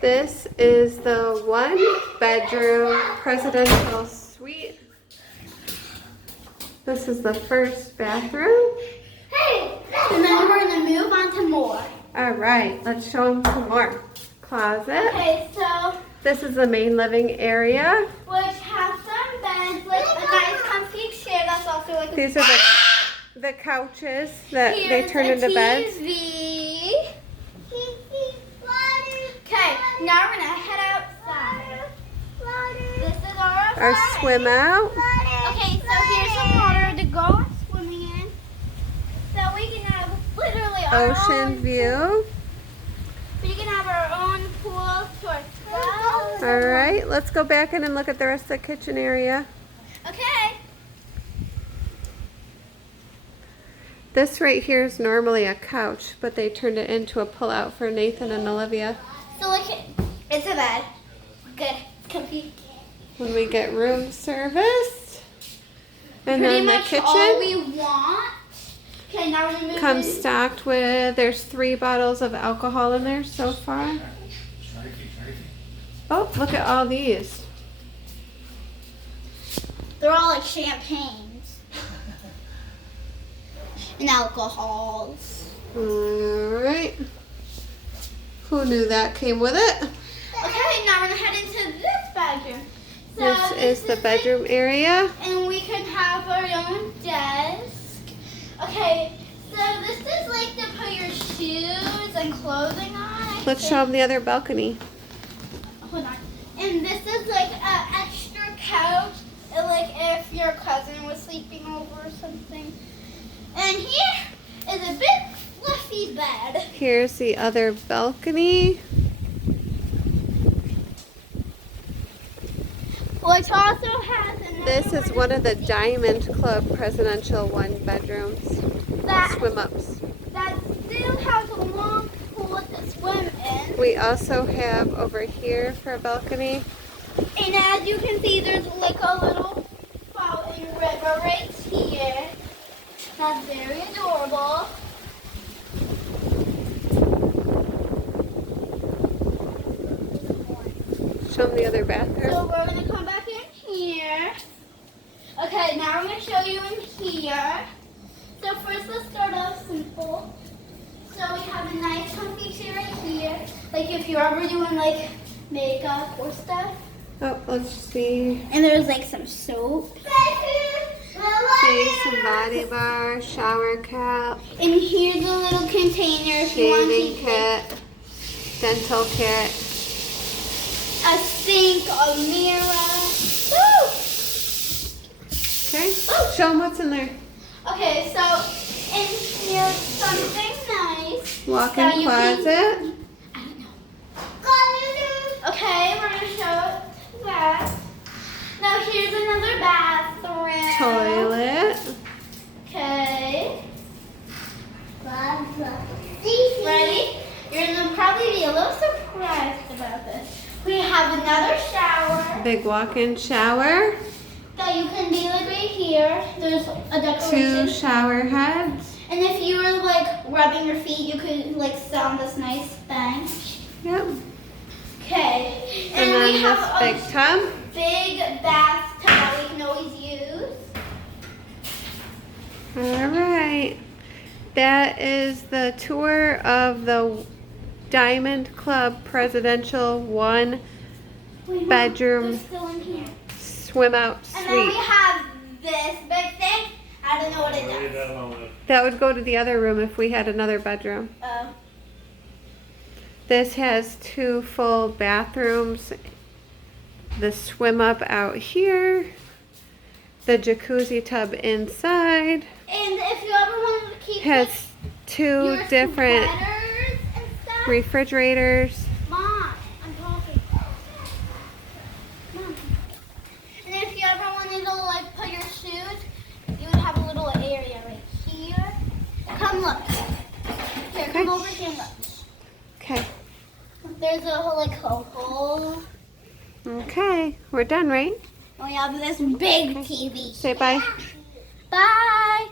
This is the 1-bedroom presidential suite. This is the first bathroom. Hey, and then we're going to move on to more. All right, let's show them some more. Closet. Okay, so this is the main living area. Which has some beds, like a nice comfy chair that's also like these are the couches that they turn into beds. Okay, now we're gonna head outside. This is our swim out. Okay, so here's some water to go swimming in. So we can have literally our ocean view. We can have our own pool to ourselves. All right, let's go back in and look at the rest of the kitchen area. Okay. This right here is normally a couch, but they turned it into a pull-out for Nathan and Olivia. So look, it's a bed. Good, comfy. When we get room service, and Pretty then the much kitchen all we want. Okay, now we're gonna move comes in. stocked with. There's 3 bottles of alcohol in there so far. Oh, look at all these. They're all like champagnes and alcohols. All right. Who knew that came with it? Okay, now we're gonna head into this bedroom. So this is the bedroom area. And we can have our own desk. Okay, so this is like to put your shoes and clothing on. Let's show them the other balcony. Hold on. And this is like an extra couch, like if your cousin was sleeping over or something. And here is a big fluffy bed. Here's the other balcony. Which also has another This is one of the Diamond Club presidential 1-bedrooms. Swim ups. That still has a long pool to swim in. We also have over here for a balcony. And as you can see, there's like a little flowing river right here. That's very adorable. Show them the other bathroom. So we're going to come back in here. Okay, now I'm going to show you in here. So first let's start off simple. So we have a nice comfy chair right here. Like if you're ever doing like makeup or stuff. Oh, let's see. And there's like some soap. Face and body bar, shower cap, And here's a little container if you want shaving to kit, dental kit. a sink, a mirror. Woo! Okay, show them what's in there. Okay, so in here's something nice. Walk-in that you closet. can- I don't know. Okay, we're gonna show that. Now here's another bathroom. Toilet. Okay. Ready? You're gonna probably be a little surprised about this. We have another shower Big walk-in shower. that you can be like right here. There's a decoration. 2 shower heads. And if you were like rubbing your feet, you could like sit on this nice bench. Yep. Okay. And we then have this big tub. big bathtub that we can always use. All right. That is the tour of the Diamond Club presidential 1-bedroom They're still in here. swim out And then we suite. have this big thing. I don't know what it does. That would go to the other room if we had another bedroom. Oh. This has 2 full bathrooms. The swim up out here. The jacuzzi tub inside. And if you ever wanted to keep Has like, 2 your different sweaters and stuff. refrigerators. Mom, I'm talking. Mom. And if you ever wanted to like put your shoes, you would have a little area right here. Come look. Here, come over here and look. Okay. There's a like a hole. Okay. We're done, right? And we have this big TV. Say bye. Bye.